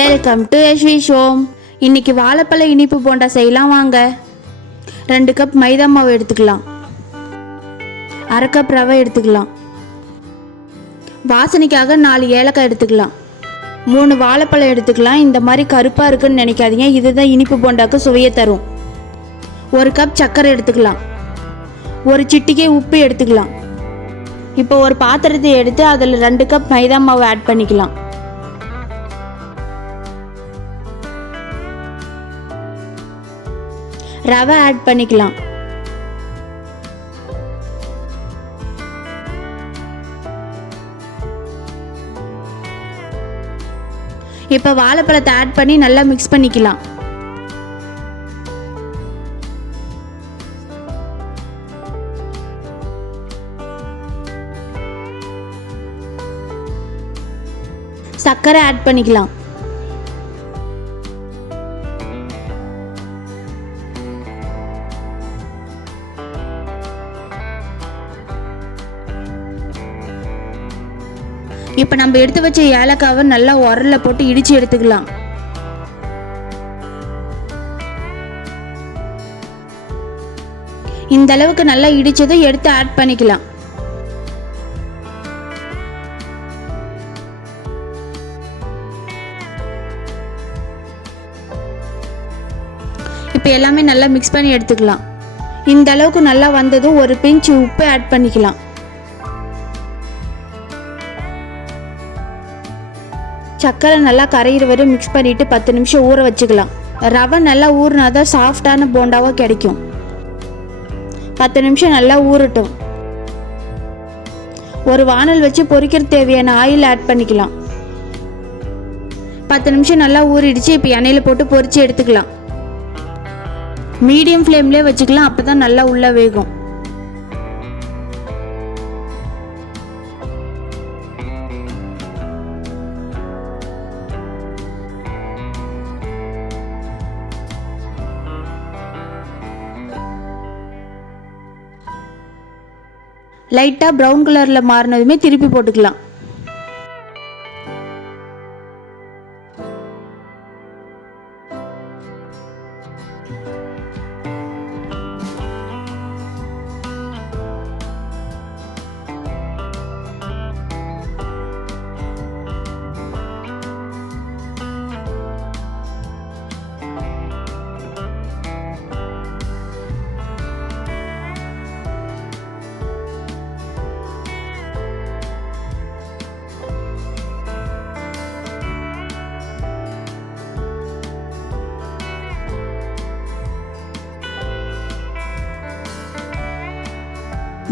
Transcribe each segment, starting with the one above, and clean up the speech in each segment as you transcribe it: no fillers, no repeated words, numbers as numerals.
Welcome to யஷ்விஷ் home. இன்னைக்கு வாழைப்பழ இனிப்பு போண்டா செய்யலாம் வாங்க. 2 கப் மைதா மாவு எடுத்துக்கலாம். 1/2 கப் ரவை எடுத்துக்கலாம். வாசனைக்காக 4 ஏலக்காய் எடுத்துக்கலாம். 3 வாழைப்பழம் எடுத்துக்கலாம். இந்த மாதிரி கருப்பாக இருக்குன்னு நினைக்காதீங்க, இதுதான் இனிப்பு போண்டாக்கு சுவையை தரும். 1 கப் சர்க்கரை எடுத்துக்கலாம். 1 சிட்டிகை உப்பு எடுத்துக்கலாம். இப்போ ஒரு பாத்திரத்தை எடுத்து அதில் 2 கப் மைதா மாவு ஆட் பண்ணிக்கலாம். ரவை ஆட் பண்ணிக்கலாம். இப்போ வாழைப்பழத்தை ஆட் பண்ணி நல்லா மிக்ஸ் பண்ணிக்கலாம். சர்க்கரை ஆட் பண்ணிக்கலாம். இப்போ நம்ம எடுத்து வச்ச ஏலக்காவை நல்லா உரல்ல போட்டு இடிச்சு எடுத்துக்கலாம். இந்த அளவுக்கு நல்லா இடிச்சதை எடுத்து ஆட் பண்ணிக்கலாம். இப்போ எல்லாமே நல்லா மிக்ஸ் பண்ணி எடுத்துக்கலாம். இந்த அளவுக்கு நல்லா வந்ததும் ஒரு பிஞ்ச் உப்பு ஆட் பண்ணிக்கலாம். சர்க்கரை நல்லா கரையிற வரை மிக்ஸ் பண்ணிவிட்டு 10 நிமிஷம் ஊற வச்சுக்கலாம். ரவை நல்லா ஊறினாதான் சாஃப்டான போண்டாவாக கிடைக்கும். 10 நிமிஷம் நல்லா ஊறட்டும். ஒரு வானல் வச்சு பொரிக்கிற தேவையான ஆயில் ஆட் பண்ணிக்கலாம். 10 நிமிஷம் நல்லா ஊறிடுச்சு. இப்போ எண்ணெயில் போட்டு பொரிச்சு எடுத்துக்கலாம். மீடியம் ஃப்ளேம்லேயே வச்சுக்கலாம், அப்போ தான் நல்லா உள்ளே வேகும். லைட்டாக ப்ரௌன் கலரில் மாறினதுமே திருப்பி போட்டுக்கலாம்.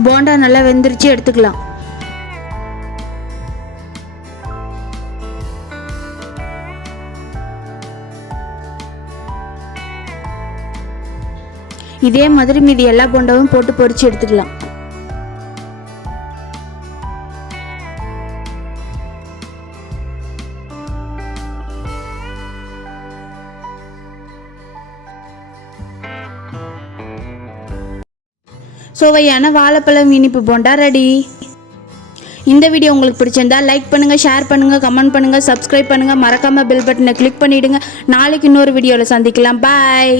போண்டா நல்லா வெந்துருச்சு, எடுத்துக்கலாம். இதே மாதிரி மீதி எல்லா போண்டாவும் போட்டு பொரிச்சு எடுத்துக்கலாம். சுவையான வாழைப்பழம் இனிப்பு போண்டா ரெடி. இந்த வீடியோ உங்களுக்கு பிடிச்சிருந்தா லைக் பண்ணுங்கள், ஷேர் பண்ணுங்கள், கமெண்ட் பண்ணுங்கள், சப்ஸ்கிரைப் பண்ணுங்கள். மறக்காமல் பெல் பட்டனை கிளிக் பண்ணிவிடுங்க. நாளைக்கு இன்னொரு வீடியோவில் சந்திக்கலாம். பாய்.